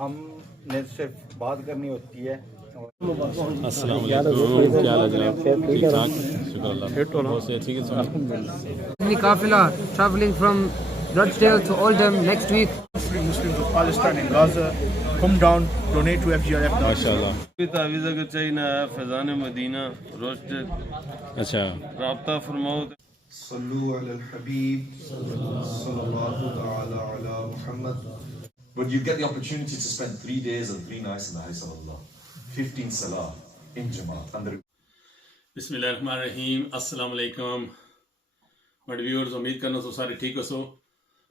ہم نے صرف بات کرنی ہوتی ہے. السلام علیکم، کیا حال ہے جناب؟ ٹھیک ٹھاک، شکر اللہ. بہت سے ٹھیک ہے سر. قافلہ traveling from Rochdale to Oldham next week. Muslims of Palestine and Gaza, come down, donate to FGRF. ماشاء اللہ. تعویذ اگر چاہیے نا فیضان مدینہ روسٹڈ اچھا رابطہ فرماؤ. صلو علی الحبیب صلی اللہ تعالی علی محمد. But you get the opportunity to spend 3 days and 3 nights in the house of Allah. 15 salah in Jamaat. بسم اللہ الرحمن الرحیم. السلام علیکم میرے ویورز، امید کرنا تو سارے ٹھیک ہو.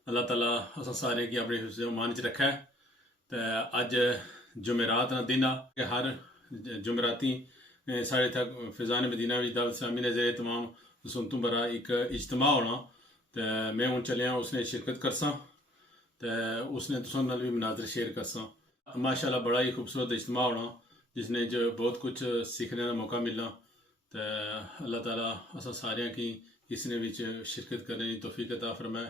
اللہ تعالیٰ اساں سارے کی اپنے حفظ و امان وچ رکھا ہے. تو اج جمعرات کا دن آ کہ ہر جمعراتی ساڑھے تک فیضان مدینہ دعوت اسلامی نے زیر تمام سنتوں برا ایک اجتماع ہونا. تو میں ہوں چلیا اس نے شرکت کرساں تو اس نے تساں نال بھی مناظر شیئر کرساں. ماشاء اللہ بڑا ہی خوبصورت اجتماع ہونا جس نے جو بہت کچھ سیکھنے کا موقع ملنا. تو اللہ تعالیٰ اساں سارے کی اس نے شرکت کرنے کی توفیق عطا فرمائے.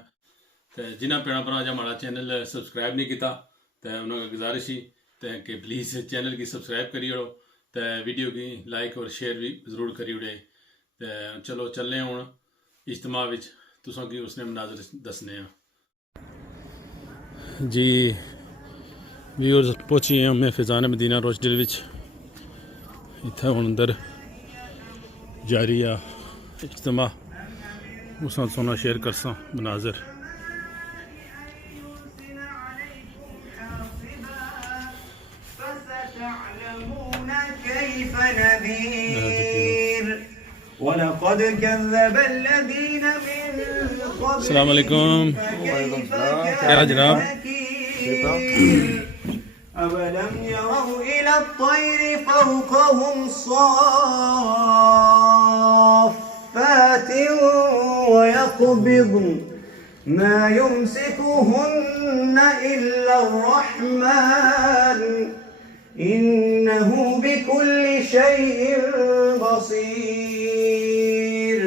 تو جنہیں پیڑا پرا جا ہمارا چینل سبسکرائب نہیں کیتا تو انہوں کا گزارش ہی کہ پلیز چینل کی سبسکرائب کری اڑو تو ویڈیو کی لائک اور شیئر بھی ضرور کری اڑے. تو چلو چلنے ہوں اجتماع تساں کی اس نے مناظر دسنے ہیں. جی ویورز پہنچی ہیں میں فیضان مدینہ روچڈیل اتنے ہوں اندر جاری آ اجتماع اس سونا شیئر کرساں مناظر. وَلَقَدْ كَذَّبَ الَّذِينَ مِن قَبْلِهِمْ. السلام علیکم. کیا جناب؟ أَوَلَمْ يَرَوْا إِلَى الطَّيْرِ فَوْقَهُمْ صَافَّاتٍ وَيَقْبِضْنَ مَا يُمْسِكُهُنَّ إِلَّا الرَّحْمَنُ إِنَّهُ بِكُلِّ شَيْءٍ بَصِيرٌ.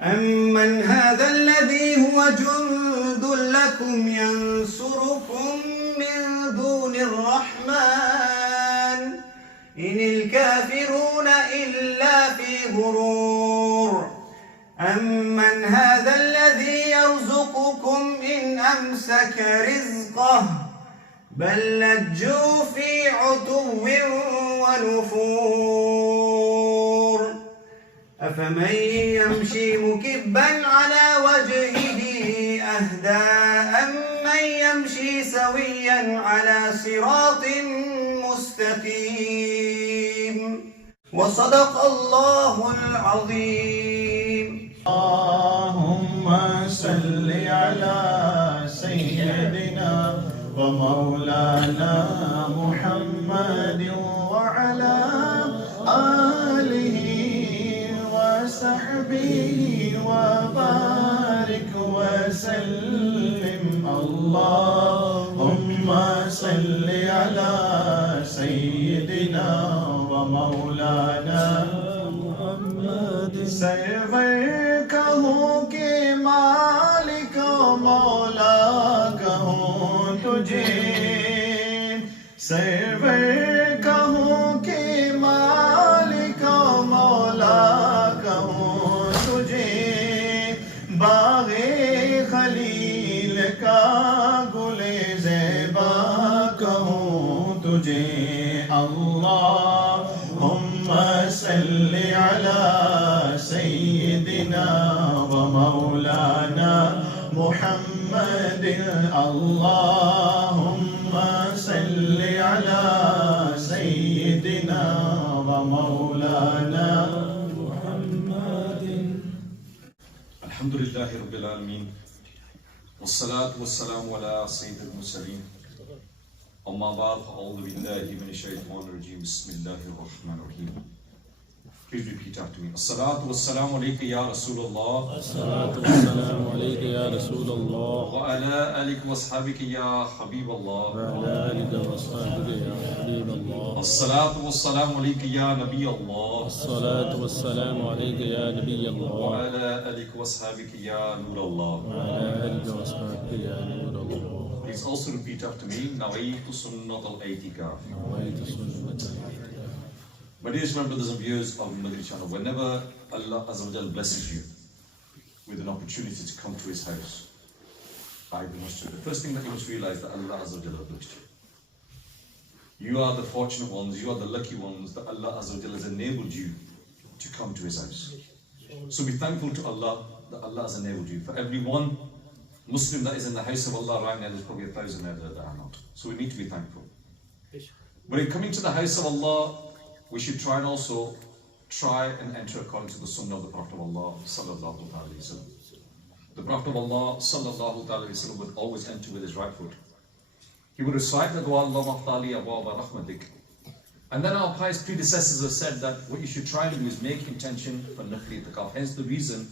أَمَّنْ هَذَا الَّذِي هُوَ جُنْدٌ لَكُمْ يَنْصُرُكُمْ مِنْ دُونِ الرَّحْمَنِ إِنِ الْكَافِرُونَ إِلَّا فِي غُرُورٍ. أَمَّنْ هَذَا الَّذِي يَرْزُقُكُمْ إِنْ أَمْسَكَ رِزْقَهُ بل لجوا في عتو ونفور. أفمن يمشي مكبا على وجهه أهدى أمن يمشي سويا على صراط مستقيم. وصدق الله العظيم. اللهم صل على سيدنا ومولانا محمد وعلى آله وصحبه وبارك وسلم. اللهم صل على سيدنا ومولانا محمد. سرور کہوں کہ مالک مولا کہوں تجھے، سرور کہوں کہ مالک مولا کہوں تجھے، باغ خلیل کا گل زیبا کہوں تجھے. اللہم صل علی سیدنا و مولانا محمد. اللهم صل على سيدنا ومولانا محمد. الحمد لله رب العالمين والصلاة والسلام على سيد المرسلين. أما بعد أعوذ بالله من الشيطان الرجيم. بسم الله الرحمن الرحيم. Please repeat after me. الصلاة والسلام عليك يا رسول الله. الصلاة والسلام عليك يا رسول الله وعلى آلك وأصحابك يا حبيب الله. وعلى آلك وأصحابك يا حبيب الله. الصلاة والسلام عليك يا نبي الله. الصلاة والسلام عليك يا نبي الله. وعلى آلك وأصحابك يا نور الله. وعلى آلك وأصحابك يا نور الله. Please also repeat after me. Nawaitu sunnat al-aitikaf. My dear Islam brothers and viewers of Madina channel, whenever Allah Azza wa Jal blesses you with an opportunity to come to His house, the first thing that you must realize that Allah Azza wa Jal has blessed you. You are the fortunate ones, you are the lucky ones that Allah Azza wa Jal has enabled you to come to His house. So be thankful to Allah that Allah has enabled you. For every one Muslim that is in the house of Allah right now, there's probably 1,000 there that are not. So we need to be thankful. But in coming to the house of Allah, we should try and also and enter according to the sunnah of the Prophet of Allah sallallahu alaihi wasallam. The Prophet of Allah sallallahu alaihi wasallam would always enter with his right foot. He would recite the dua Allahumma ftali abwaaba rahmatik. And then our pious predecessors have said that what you should try to do is make intention for nafli itikaf. Hence the reason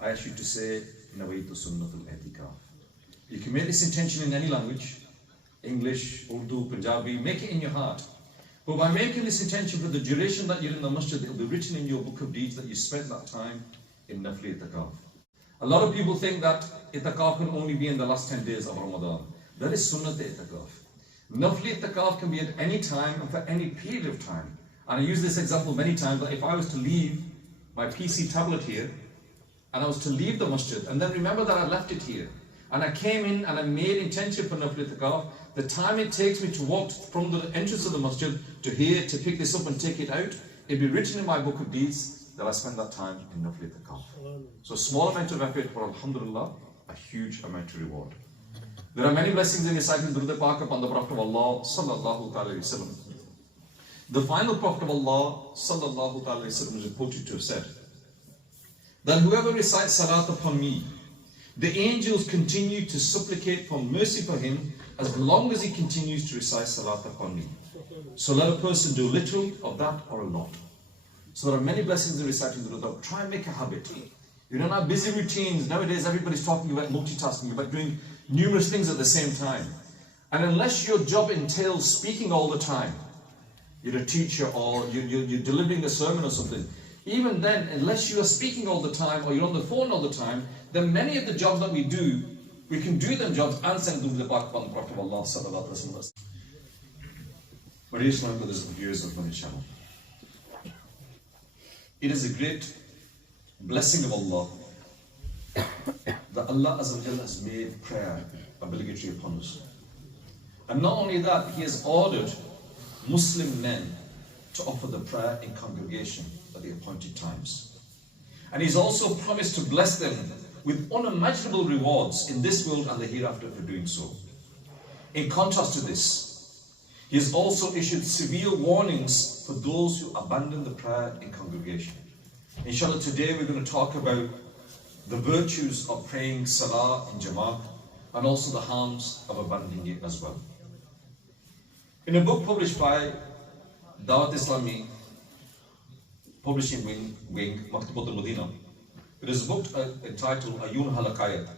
I ask you to say nawaitu sunnatul itikaf. You can make this intention in any language, English, Urdu, Punjabi, make it in your heart. But by making this intention for the duration that you're in the masjid, it will be written in your book of deeds that you spent that time in nafli itikaf. A lot of people think that itikaf can only be in the last 10 days of Ramadan. That is sunnah itikaf. Nafli itikaf can be at any time and for any period of time. And I use this example many times, that if I was to leave my PC tablet here, and I was to leave the masjid, and then remember that I left it here, and I came in and I made intention for nafli itikaf, the time it takes me to walk from the entrance of the masjid to here, to pick this up and take it out, it'll be written in my book of deeds that I spent that time in nafli itikaf. So a small amount of effort, but alhamdulillah, a huge amount of reward. There are many blessings in reciting Durud Pak upon the Prophet of Allah sallallahu alaihi wasallam. The final Prophet of Allah sallallahu alaihi wasallam is reported to have said that whoever recites salat upon me, the angels continue to supplicate for mercy for him as long as he continues to recite salat upon me. So let a person do little of that or a lot. So there are many blessings in reciting Durud. Try and make a habit. You don't have busy routines. Nowadays everybody's talking about multitasking, about doing numerous things at the same time. And unless your job entails speaking all the time, you're a teacher or you're delivering a sermon or something, even then, unless you are speaking all the time or you're on the phone all the time, then many of the jobs that we do, we can do them jobs and send them to the Prophet of Allah sallallahu alaihi wasallam. My dear Islam brothers and viewers of my channel, it is a great blessing of Allah that Allah Azza wa Jalla has made prayer obligatory upon us. And not only that, He has ordered Muslim men to offer the prayer in congregation at the appointed times. And He's also promised to bless them with unimaginable rewards in this world and the hereafter for doing so. In contrast to this, He has also issued severe warnings for those who abandon the prayer in congregation. Inshallah, today we're going to talk about the virtues of praying salah in jama'at and also the harms of abandoning it as well. In a book published by dawateislami publishing wing, Maktabat al-Madina, it is a book entitled Ayun Halakayat.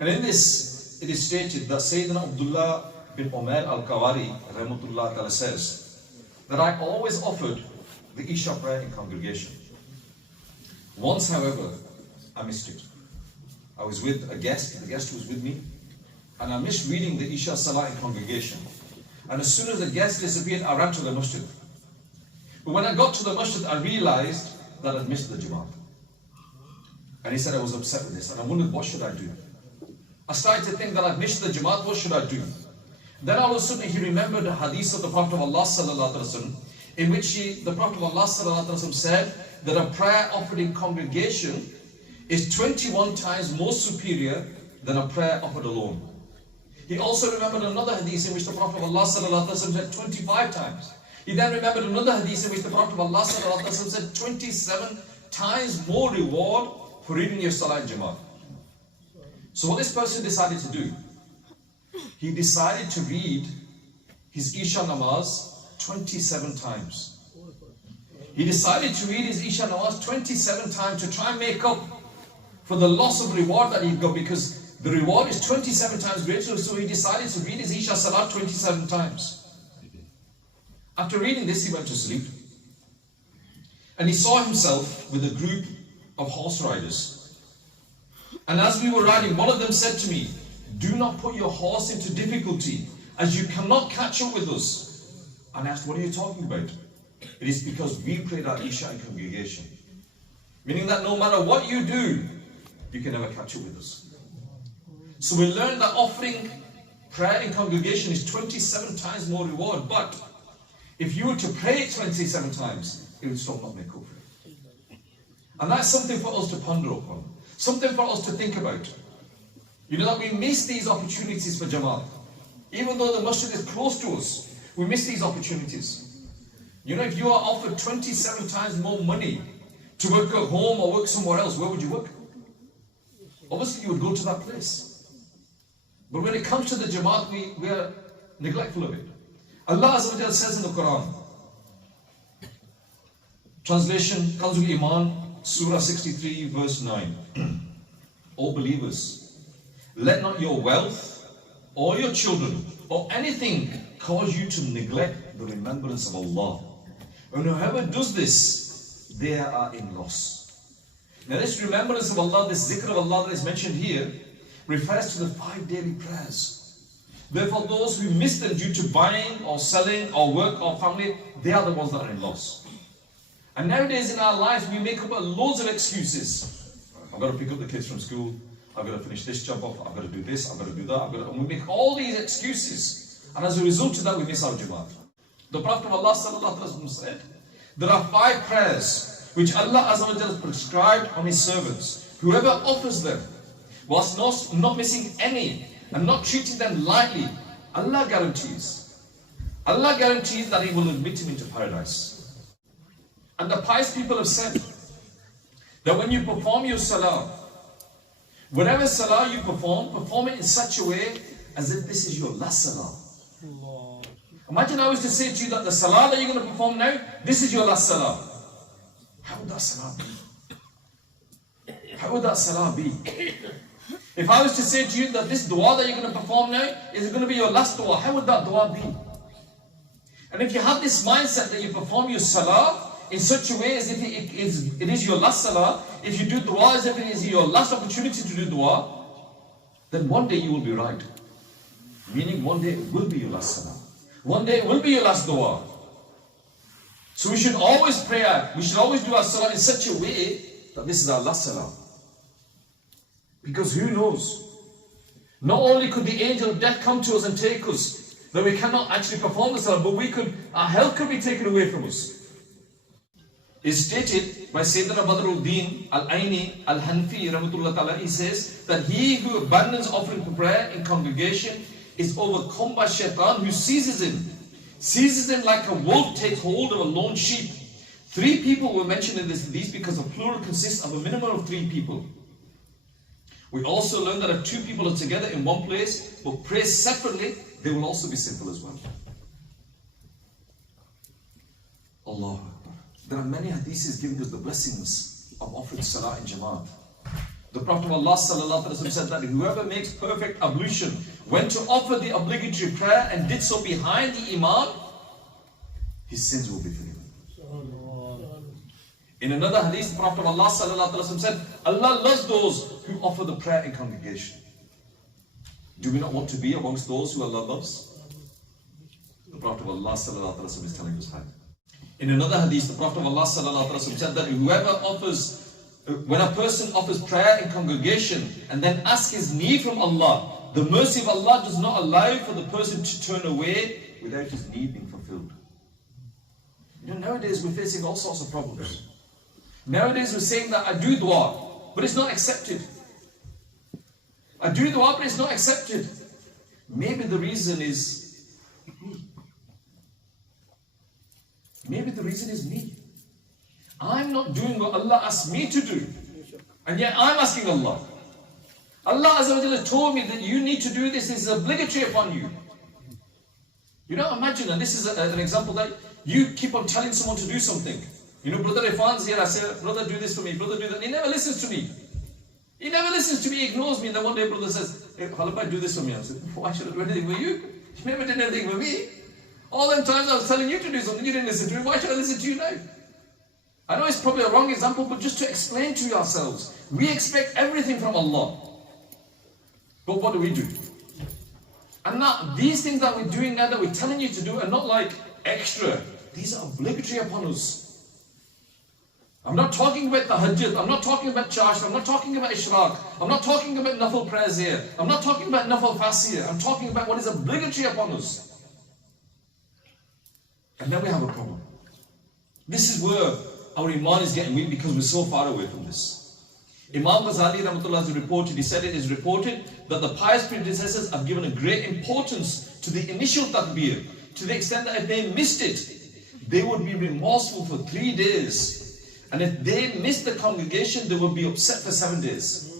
And in this, it is stated that Sayyidina Abdullah bin Umar al-Kawari rahmatullah ta'ala says that I always offered the Isha prayer in congregation. Once, however, I missed it. I was with a guest, the guest was with me, and I missed reading the Isha Salah in congregation. And as soon as the guest disappeared, I ran to the masjid. But when I got to the masjid, I realized that I'd missed the Jamaat. And he said I was upset with this, and I wondered, what should I do? I started to think that I'd missed the Jamaat, what should I do? Then all of a sudden he remembered the hadith of the Prophet of Allah sallallahu alaihi wasallam, in which the Prophet of Allah sallallahu alaihi wasallam said that a prayer offered in congregation is 21 times more superior than a prayer offered alone. He also remembered another hadith in which the Prophet of Allah sallallahu alaihi wasallam said 25 times. He then remembered another hadith in which the Prophet of Allah sallallahu alaihi wasallam said 27 times more reward for reading your salah in Jama'at. So what this person decided to do, he decided to read his Isha namaz 27 times. He decided to read his Isha namaz 27 times to try and make up for the loss of reward that he got, because the reward is 27 times greater. So he decided to read his Isha salat 27 times. After reading this, he went to sleep. And he saw himself with a group of horse riders. And as we were riding, one of them said to me, Do not put your horse into difficulty, as you cannot catch up with us. And asked, what are you talking about? It is because we prayed our Isha in congregation. Meaning that no matter what you do, you can never catch up with us. So we learned that offering prayer in congregation is 27 times more reward. But if you were to pray it 27 times, it would still not make up for it. And that's something for us to ponder upon. Something for us to think about. You know that we miss these opportunities for Jamaat. Even though the masjid is close to us, we miss these opportunities. You know, if you are offered 27 times more money to work at home or work somewhere else, where would you work? Obviously you would go to that place. But when it comes to the Jamaat, we are neglectful of it. Allah Azza wa Jalla says in the Quran, translation, Kanzul Iman, Surah 63, verse 9. O believers, let not your wealth or your children or anything cause you to neglect the remembrance of Allah. And whoever does this, they are in loss. Now this remembrance of Allah, this zikr of Allah that is mentioned here, refers to the 5 daily prayers. Therefore those who miss them due to buying or selling or work or family, they are the ones that are in loss. And nowadays in our lives we make up loads of excuses. I've got to pick up the kids from school, I've got to finish this job off, I've got to do this, I've got to do that, and we make all these excuses. And as a result of that we miss our Jamaat. The Prophet of Allah sallallahu alaihi wasallam said, there are 5 prayers which Allah Azza wa Jalla prescribed on His servants. Whoever offers them, whilst not missing any and not treating them lightly, Allah guarantees that He will admit him into paradise. And the pious people have said that when you perform your salah, whatever salah you perform it in such a way as if this is your last salah. Imagine I was to say to you that the salah that you're going to perform now, this is your last salah. How would that salah be? How would that salah be? If I was to say to you that this dua that you're going to perform now is going to be your last dua, how would that dua be? And if you have this mindset that you perform your salah in such a way as if it is your last salah, if you do dua as if it is your last opportunity to do dua, then one day you will be right. Meaning one day it will be your last salah. One day it will be your last dua. So we should always pray, we should always do our salah in such a way that this is our last salah. Because who knows? Not only could the angel of death come to us and take us, that we cannot actually perform the salah, but our health could be taken away from us. It's stated by Sayyidina Badruddin Al-Aini Al-Hanfi Rahmatullah Ta'ala, he says that he who abandons offering prayer in congregation is overcome by shaitan, who seizes him like a wolf takes hold of a lone sheep. 3 people were mentioned in these because the plural consists of a minimum of 3 people. We also learn that if 2 people are together in one place but pray separately, they will also be sinful as well. Allahu Akbar. There are many hadiths giving us the blessings of offering salah in Jamaat. The Prophet of Allah sallallahu alaihi wasallam said that whoever makes perfect ablution went to offer the obligatory prayer and did so behind the Imam, his sins will be forgiven. In another hadith, the Prophet of Allah sallallahu alaihi wasallam said, Allah loves those who offer the prayer in congregation. Do we not want to be amongst those who Allah loves? The Prophet of Allah sallallahu alaihi wasallam is telling us that. In another hadith, the Prophet of Allah sallallahu alaihi wasallam said that when a person offers prayer in congregation and then asks his need from Allah, the mercy of Allah does not allow for the person to turn away without his need being fulfilled. You know, nowadays we're facing all sorts of problems. Nowadays we're saying that I do dua, but it's not accepted. I do dua, but it's not accepted. Maybe the reason is me. Maybe the reason is me. I'm not doing what Allah asked me to do, and yet I'm asking Allah. Allah Azza wa Jalla told me that you need to do this is obligatory upon you. You know, imagine, and this is an example that you keep on telling someone to do something. You know, Brother Ifan's here, I say, brother do this for me, brother do that. He never listens to me. He never listens to me, he ignores me. And then one day brother says, hey, Khalid, do this for me. I said, why should I do anything for you? You never did anything for me. All them times I was telling you to do something, you didn't listen to me. Why should I listen to you now? I know it's probably a wrong example, but just to explain to yourselves, we expect everything from Allah. But what do? And now, these things that we're doing now, that we're telling you to do, are not like extra. These are obligatory upon us. I'm not talking about the Hajjat, I'm not talking about Chash, I'm not talking about Ishraq, I'm not talking about Nafal prayers here, I'm not talking about Nafal fasts here, I'm talking about what is obligatory upon us. And then we have a problem. This is where our Iman is getting weak, because we're so far away from this. Imam Ghazali Rahmatullah has reported, he said it is reported that the pious predecessors have given a great importance to the initial takbir, to the extent that if they missed it, they would be remorseful for 3 days. And if they missed the congregation, they would be upset for 7 days.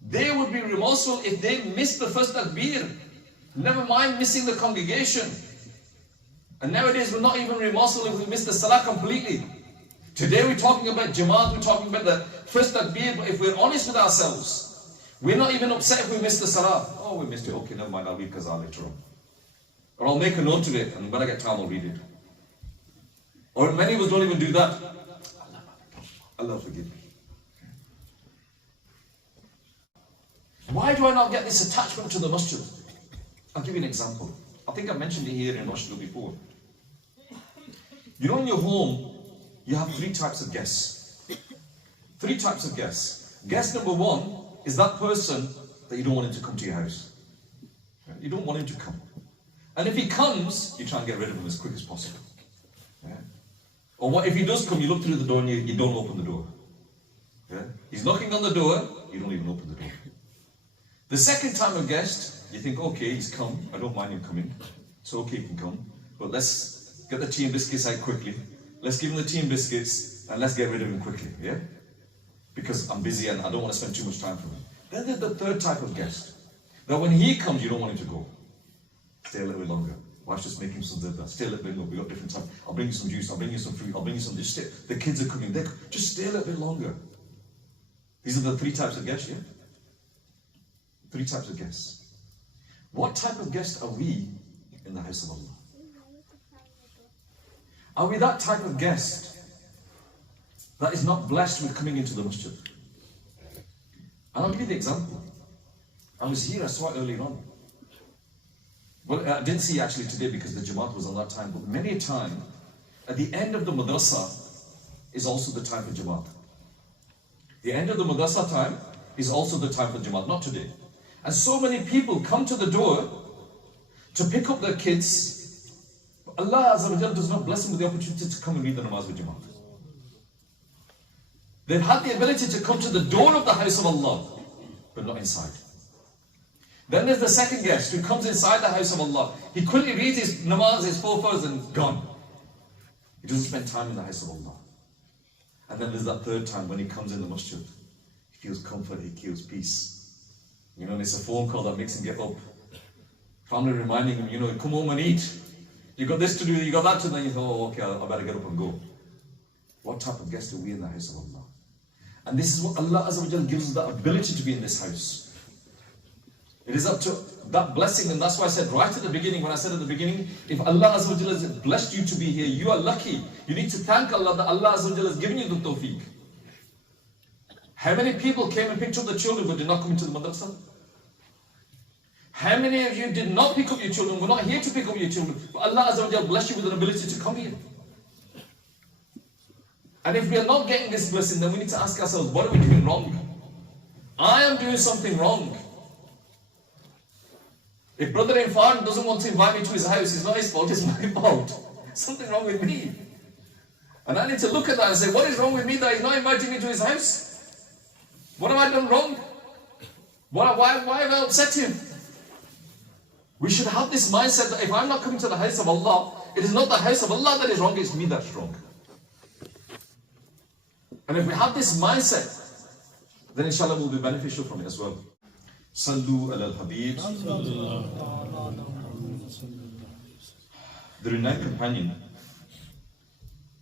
They would be remorseful if they missed the first takbir. Never mind missing the congregation. And nowadays we're not even remorseful if we miss the salah completely. Today we're talking about Jamaat, we're talking about the first takbir, but if we're honest with ourselves, we're not even upset if we miss the salah. Oh, we missed it, okay, never mind, I'll read Qaza later on. Or I'll make a note of it, and when I get time I'll read it. Or many of us don't even do that. Allah forgive me. Why do I not get this attachment to the masjid? I'll give you an example. I think I mentioned it here in Rochdale before. You know, in your home, you have 3 types of guests. 3 types of guests. Guest number 1 is that person that you don't want him to come to your house. You don't want him to come. And if he comes, you try and get rid of him as quick as possible. Yeah? Or what if he does come, you look through the door and you don't open the door. Yeah? He's knocking on the door, you don't even open the door. The second time of guest, you think, okay, he's come, I don't mind him coming. It's okay, he can come. But let's get the tea and biscuits out quickly. Let's give him the tea and biscuits and let's get rid of him quickly, yeah? Because I'm busy and I don't want to spend too much time for him. Then there's the third type of guest. That when he comes, you don't want him to go. Stay a little bit longer. Wife's just making some zibda. Stay a little bit longer. We've got different time. I'll bring you some juice. I'll bring you some fruit. I'll bring you some dish. The kids are coming. Just stay a little bit longer. These are the 3 types of guests, yeah? 3 types of guests. What type of guest are we in the house of Allah? Are we that type of guest that is not blessed with coming into the masjid? And I'll give you the example. I was here, I saw it earlier on. Well, I didn't see actually today because the Jamaat was on that time, but many a time, at the end of the madrasa is also the time for Jamaat. The end of the madrasa time is also the time for Jamaat, not today. And so many people come to the door to pick up their kids. Allah Azza wa Jalla does not bless them with the opportunity to come and read the namaz with Jamaat. They've had the ability to come to the door of the house of Allah, but not inside. Then there's the second guest who comes inside the house of Allah. He quickly reads his namaz, his 4 farz, and gone. He doesn't spend time in the house of Allah. And then there's that third time when he comes in the masjid. He feels comfort, he feels peace. You know, and it's a phone call that makes him get up. Family reminding him, you know, come home and eat. You got this to do, you got that to do. Then you go, oh, okay, I better get up and go. What type of guest are we in the house of Allah? And this is what Allah Azza wa Jalla gives us the ability to be in this house. It is up to that blessing, and that's why I said right at the beginning, when I said at the beginning, if Allah Azza wa Jalla has blessed you to be here, you are lucky. You need to thank Allah that Allah Azza wa Jalla has given you the tawfiq. How many people came and picked up the children but did not come into the madrasa? How many of you did not pick up your children? We're not here to pick up your children, but Allah Azza wa Jalla blessed you with an ability to come here. And if we are not getting this blessing, then we need to ask ourselves, what are we doing wrong? I am doing something wrong. If Brother Irfan doesn't want to invite me to his house, it's not his fault, it's my fault. Something wrong with me. And I need to look at that and say, what is wrong with me that he's not inviting me to his house? What have I done wrong? Why have I upset him? We should have this mindset that if I'm not coming to the house of Allah, it is not the house of Allah that is wrong, it's me that's wrong. And if we have this mindset, then inshallah we'll be beneficial from it as well. Sallu ala al-Habib. The renowned companion,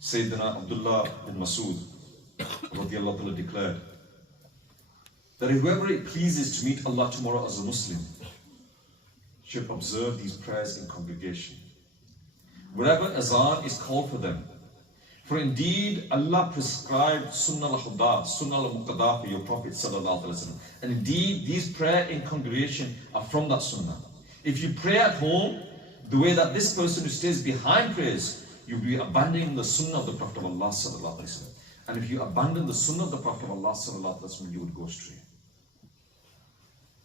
Sayyidina Abdullah bin Masud, radiallahu ta'ala, declared that whoever it pleases to meet Allah tomorrow as a Muslim should observe these prayers in congregation. Wherever azan is called for them, For indeed, Allah prescribed sunnah al-khuda, sunnah al-muqtada for your Prophet sallallahu alaihi wasallam. And indeed, these prayer in congregation are from that sunnah. If you pray at home, the way that this person who stays behind prays, you'll be abandoning the sunnah of the Prophet of Allah sallallahu alaihi wasallam. And if you abandon the sunnah of the Prophet of Allah sallallahu alaihi wasallam, you would go astray.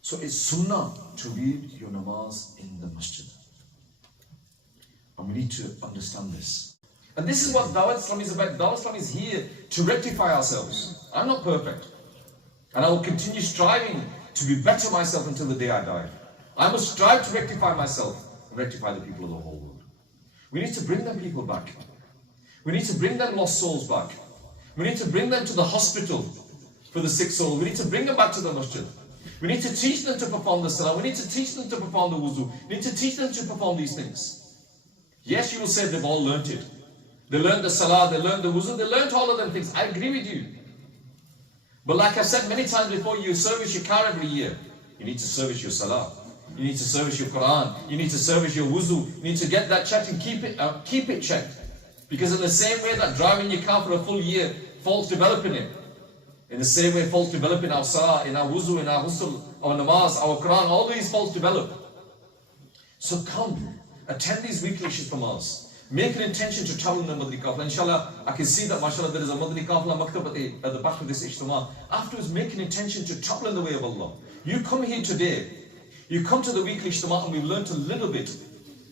So it's sunnah to read your namaz in the masjid. And we need to understand this. And this is what Dawat Islam is about. Dawat Islam is here to rectify ourselves. I'm not perfect. And I will continue striving to be better myself until the day I die. I must strive to rectify myself and rectify the people of the whole world. We need to bring them people back. We need to bring them lost souls back. We need to bring them to the hospital for the sick soul. We need to bring them back to the masjid. We need to teach them to perform the salah. We need to teach them to perform the wuzu. We need to teach them to perform these things. Yes, you will say they've all learnt it. They learned the salah, they learned the wuzu, they learned all of them things. I agree with you. But like I've said many times before, you service your car every year. You need to service your salah. You need to service your Quran. You need to service your wuzu. You need to get that checked and keep it checked. Because in the same way that driving your car for a full year, faults develop in it. In the same way faults develop in our salah, in our wuzu, in our ghusl, our namaz, our Quran, all these faults develop. So come, attend these weekly issues from us. Make an intention to travel in the Madani Qafla. Inshallah, I can see that, mashallah, there is a Madani Qafla maktab at the back of this Ijtemaع. Afterwards, make an intention to travel in the way of Allah. You come here today, you come to the weekly Ijtemaع, and we've learnt a little bit,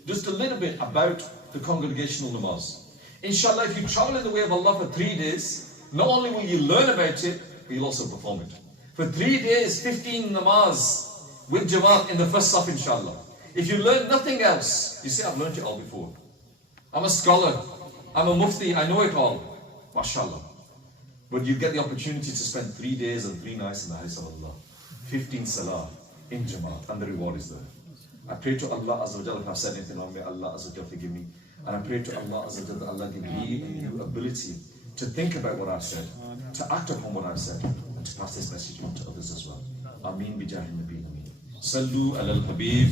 just a little bit about the congregational namaz. Inshallah, if you travel in the way of Allah for 3 days, not only will you learn about it, but you'll also perform it. For 3 days, 15 namaz with Jamaat in the first saf, inshallah. If you learn nothing else, you say, I've learned it all before. I'm a scholar, I'm a mufti, I know it all. MashaAllah. But you get the opportunity to spend 3 days and 3 nights in the house of Allah. 15 salah in Jamaat, and the reward is there. I pray to Allah Azza wa Jalla, if I've said anything wrong, may Allah Azza wa Jalla forgive me. And I pray to Allah Azza wa Jalla that Allah give me and you ability to think about what I've said, to act upon what I've said, and to pass this message on to others as well. Ameen bi jahi nabi ameen. Sallu ala al-habib.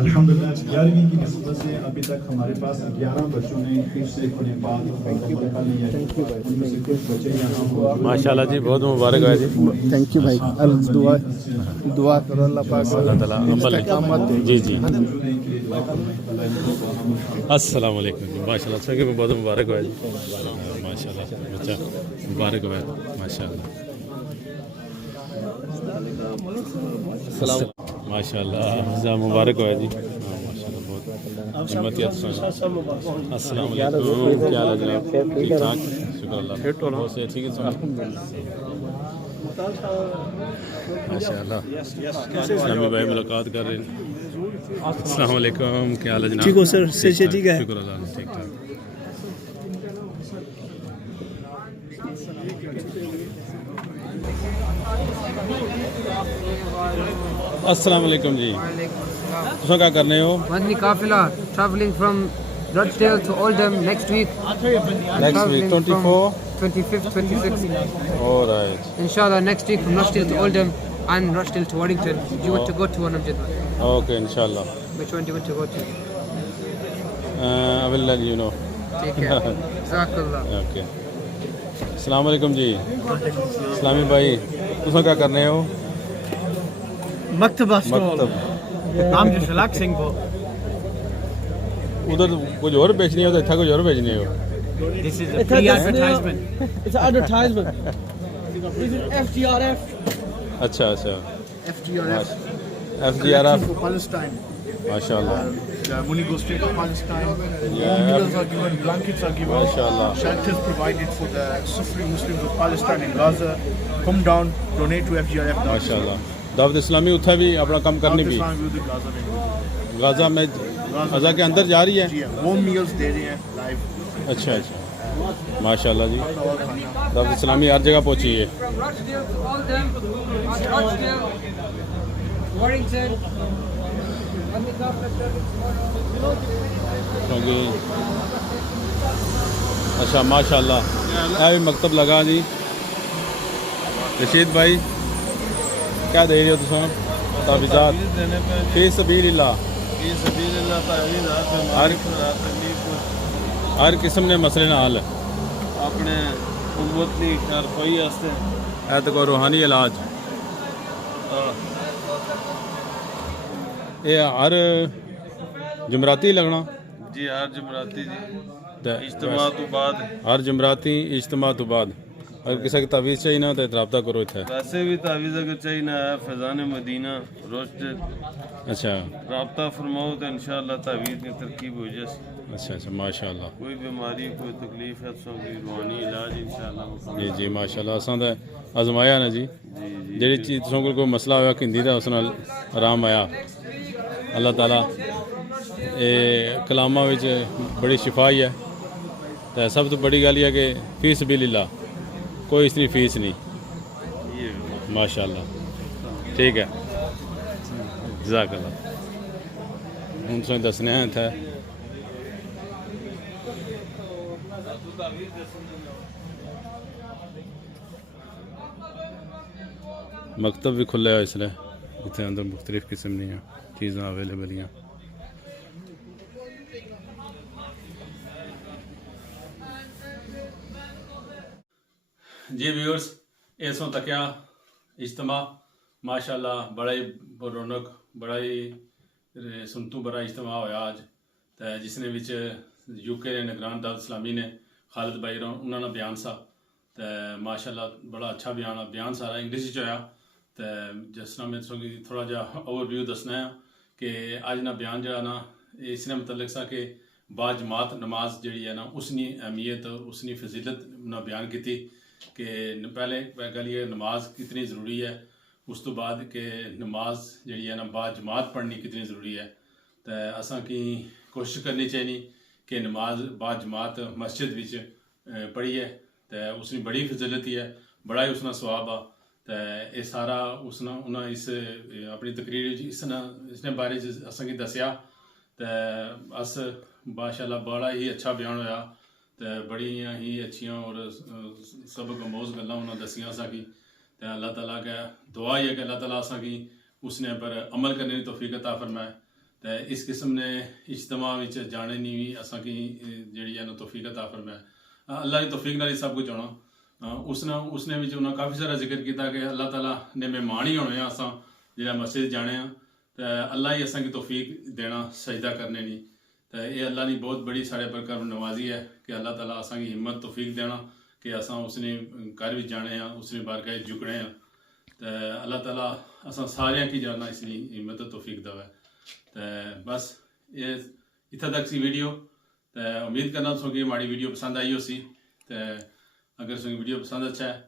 अल्हम्दुलिल्लाह 11वीं की नस्बत से अभी तक हमारे पास 11 बच्चों ने से खुले पाक कर लिया है। उनमें से कुछ बच्चे यहाँ माशाल्लाह जी, बहुत मुबारक है जी। थैंक यू भाई। दुआ करो अल्लाह पाक अल्लाह ताला अमल जी जी। अस्सलाम वालेकुम। माशाल्लाह सभी को बहुत मुबारक है जी। माशाल्लाह बच्चा मुबारक है माशाल्लाह। माशाल्लाह मुबारक है जी। माशाल्लाह बहुत हिम्मतियत से। अस्सलाम वालेकुम, क्या हाल है जनाब? ठीक ठाक, शुक्र अल्लाह। बहुत से ठीक है माशाल्लाह। इस्लामी भाई मुलाकात कर रहे हैं। अस्सलाम वालेकुम, क्या हाल है जनाब? ठीक हो सर, से ठीक है, शुक्र अल्लाह, ठीक ठाक। अस्सलाम वालेकुम जी। तुम क्या करने हो? Madani Qafila traveling from Rochdale to Oldham next week. Next week, 24, 25th, 26th. All right. Inshallah, next week from Rochdale to Oldham and Rochdale to Waddington. Do you want to go to one of them? Okay, inshallah. Which one do you want to go to? I will let you know. Take care. Jazakallah. Okay. अस्सलाम वालेकुम जी। इस्लामी भाई, तुम क्या करने हो? मकतबा stall. I'm just relaxing but उधर कुछ और बेचनी हो तो इतना कुछ और बेचनी हो। this is a free advertisement. It's an advertisement. This is FGRF. अच्छा अच्छा। FGRF. FGRF For Palestine. माशाल्लाह। The money goes straight to Palestine. Meals are given, blankets are given, shelters provided for the suffering Muslims of Palestine and Gaza. Come down, donate to FGIF. ماشاءاللہ دعوت اسلامی اتھا بھی اپنا کام کرنی بھی غازہ میں غزہ کے اندر جا رہی ہے وہ میلز دے رہے ہیں لائیو. اچھا ماشاء اللہ جی دعوت اسلامی ہر جگہ پہنچی ہے. From Rochdale to all them, Rochdale, Warrington, اچھا ماشاء اللہ یہ بھی مکتب لگا جی. رشید بھائی کیا دے رہے ہو تم تاویزات فی سبیل اللہ ہر قسم نے مسئلے نہ حل اپنے امت کی کارروائی واسطے ہے تو کوئی روحانی علاج یہ ہر جمعراتی لگنا جی ہر جمعراتی جی اجتماع تو بعد ہر جمعراتی اجتماع تو بعد اگر کسی کی تعویذ چاہیے نا تو رابطہ کرو اتنے ویسے بھی تعویذ اگر چاہیے نا ہے فیضان مدینہ روشڈیل اچھا رابطہ فرماؤ تو انشاءاللہ تعویذ کی ترکیب ہو جائے. اچھا ماشاء اللہ کوئی بیماری کوئی تکلیف ہے تو کوئی روحانی علاج انشاءاللہ. جی ماشاء اللہ اساں تے آزمایا نا جی جہی چیز تساں کوئی مسئلہ ہوا کھندی تے اس نال آرام آیا. اللہ تعالیٰ کلامہ وچ بڑی شفا ہی ہے تے سب تو بڑی گل یہ ہے کہ فی سبیل اللہ کوئی اس طرح فیس نہیں. ماشاء اللہ ٹھیک ہے جزاک اللہ. ہوں تسیں دسنے ہیں اتھے مکتب بھی کھلے ہوا اس لیے اتنے اندر مختلف قسم دیا چیزاں اویلیبل ہیں. جی ویورز ایسوں تکیا اجتماع ماشاءاللہ بڑا ہی رونق بڑا ہی سنتو بڑا اجتماع ہویا آج تے جس نے وچ یو کے نے نگران دعوت اسلامی نے خالد بھائی انہوں نے بیان سا تے ماشاءاللہ بڑا اچھا بیان سارا انگلش ہویا تے جس طرح میں تھوڑا جا اوور ویو دسنا ہے کہ اج نا بیان جڑا نا اس نے متعلق سا کہ با جماعت نماز جڑی ہے نا اس نے اہمیت اس نے فضیلت نا بیان کی کہ پہلے گل یہ نماز کتنی ضروری ہے اس تو بعد کہ نماز جڑی ہے نا با جماعت پڑھنی کتنی ضروری ہے تو اساں کی کوشش کرنی چاہیے کہ نماز با جماعت مسجد وچ پڑھیے تو اس نے بڑی فضیلت ہی ہے بڑا ہی اس نے ثواب آ تو یہ سارا اس نے انہاں اس اپنی تقریر اس نے بارے اساں کی دسیا تو اس ماشاءاللہ بڑا ہی اچھا بیان ہویا تو بڑی ہی اچھیاں اور سبق آموز گلاں انہاں دسیاں سا کی تو اللہ تعالیٰ کا دعا ہی ہے کہ اللہ تعالیٰ اساں کی اس نے پر عمل کرنے کی توفیق عطا فرمائے تو اس قسم نے اجتماع وچ جانے نہیں بھی اساں کی جڑی ہے نا توفیق عطا فرمائے. اللہ کی توفیق نال ہی سب کچھ ہونا. اس نے وچ انہاں کافی سارا ذکر کیتا کہ اللہ تعالیٰ نے مہمان ہی ہونے اساں جڑا مسجد جانے ہاں تو اللہ ہی اساں کی توفیق دینا سجدہ کرنے نہیں تو یہ اللہ نے بہت بڑی سارے پر کرم نوازی ہے کہ اللہ تعالیٰ اساں کی ہمت توفیق دینا کہ اساں اس نے گھر بھی جانے ہیں اس نے بارگاہ جھکنے ہیں تو اللہ تعالیٰ اساں سارے کی جانا اس نے ہمت توفیق دے تو بس یہ اتنا تک سی ویڈیو تو امید کرنا تسوں کہ ہماری ویڈیو پسند آئی ہو سی تو اگر تسوں ویڈیو پسند اچھا ہے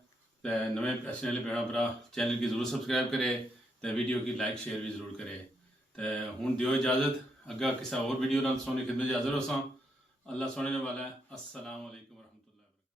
تو نویں اچھنے والے بھیڑا برا چینل کی ضرور سبسکرائب کرے تو ویڈیو کی لائک شیئر بھی ضرور کرے تو ہوں دیو اجازت اگا کسی اور ویڈیو نال سونے خدمت حاضر ہو ساں. اللہ سونے والا ہے. السلام علیکم.